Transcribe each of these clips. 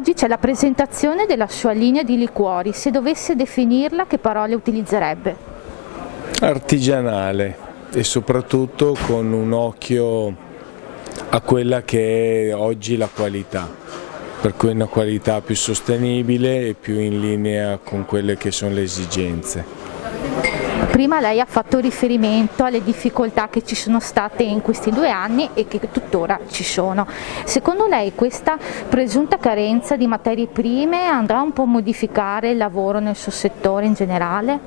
Oggi c'è la presentazione della sua linea di liquori. Se dovesse definirla, che parole utilizzerebbe? Artigianale e soprattutto con un occhio a quella che è oggi la qualità, per cui una qualità più sostenibile e più in linea con quelle che sono le esigenze. Prima lei ha fatto riferimento alle difficoltà che ci sono state in questi 2 anni e che tuttora ci sono. Secondo lei questa presunta carenza di materie prime andrà un po' a modificare il lavoro nel suo settore in generale?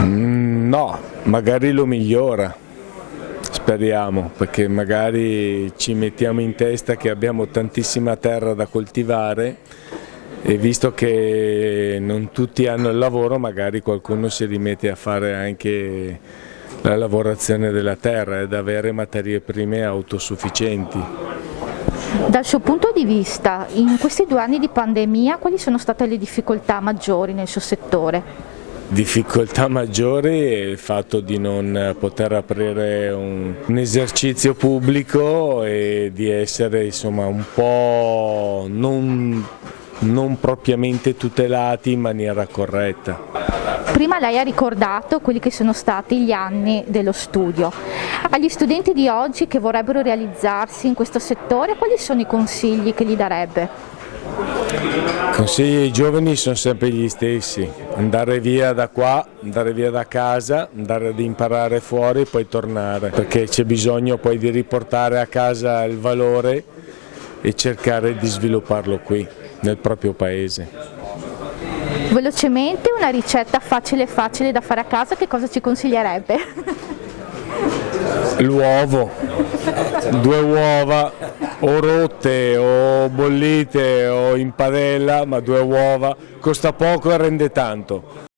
No, magari lo migliora, speriamo, perché magari ci mettiamo in testa che abbiamo tantissima terra da coltivare e visto che non tutti hanno il lavoro, magari qualcuno si rimette a fare anche la lavorazione della terra ed avere materie prime autosufficienti. Dal suo punto di vista, in questi 2 anni di pandemia, quali sono state le difficoltà maggiori nel suo settore? Difficoltà maggiori è il fatto di non poter aprire un esercizio pubblico e di essere insomma un po' non propriamente tutelati in maniera corretta. Prima lei ha ricordato quelli che sono stati gli anni dello studio. Agli studenti di oggi che vorrebbero realizzarsi in questo settore, quali sono i consigli che gli darebbe? I consigli ai giovani sono sempre gli stessi: andare via da qua, andare via da casa, andare ad imparare fuori e poi tornare, perché c'è bisogno poi di riportare a casa il valore e cercare di svilupparlo qui, nel proprio paese. Velocemente una ricetta facile da fare a casa, che cosa ci consiglierebbe? L'uovo, 2 uova o rotte o bollite o in padella, ma 2 uova, costa poco e rende tanto.